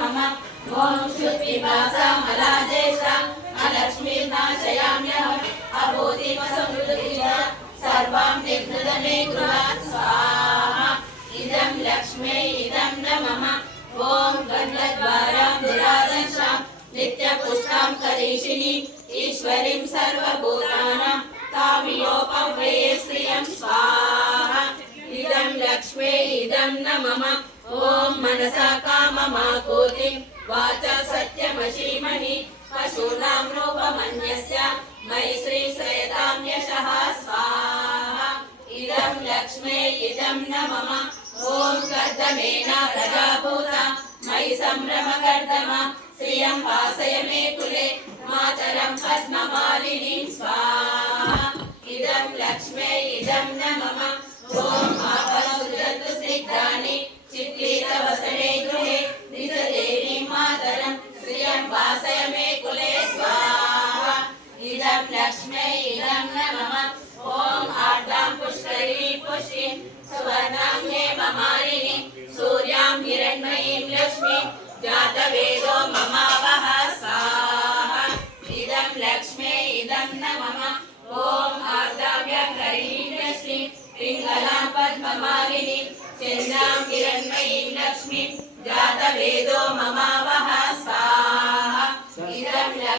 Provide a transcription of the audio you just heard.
मम ॐ शुद्धिपासामलादेशाम् अलक्ष्मीर्नाशयाम्यहम् अभूतिमसमृद्धिः सर्वां निर्धृतमे गृहात् स्वाहा इदं लक्ष्मै इदं न मम ॐ गन्धद्वारां दुरादशां नित्यपुष्टां करीषिणीं ईश्वरीं सर्वभूतानां तामियोपव्यये श्रियं स्वाहा इदं लक्ष्मै इदं न मम ॐ मनसा काममाकूतिं वाचा सत्यमशीमहि पशूनां रूपमन्यस्य मयि श्रीश्रयतां यशः स्वाहा इदं लक्ष्मै इदं न मम ॐ कर्दमेन प्रजाभूता मयि सम्भ्रमकर्दम श्रियं वासय मे कुले मातरं पद्ममालिनीं स्वाहा इदं लक्ष्मै इदं न मम ॐ आपसुजन्तु स्निग्धानि चिक्लीतवसने गृहे निजदेवीं मातरं श्रियं वासय मे कुले स्वाहा इदं लक्ष्मै इदं न मम ॐ आर्द्रां पुष्करीणीं पुष्टिं सुवर्णां हेममालिनीं सूर्यां हिरण्मयीं लक्ष्मीं जातवेदो ममावह स्वाहा इदं लक्ष्मै इदं न मम ॐ आर्द्राव्यकरीणीं लक्ष्मीं पिङ्गलां पद्ममालिनीं चन्द्रां हिरण्मयीं लक्ष्मीं जातवेदो ममावह स्वाहा इदं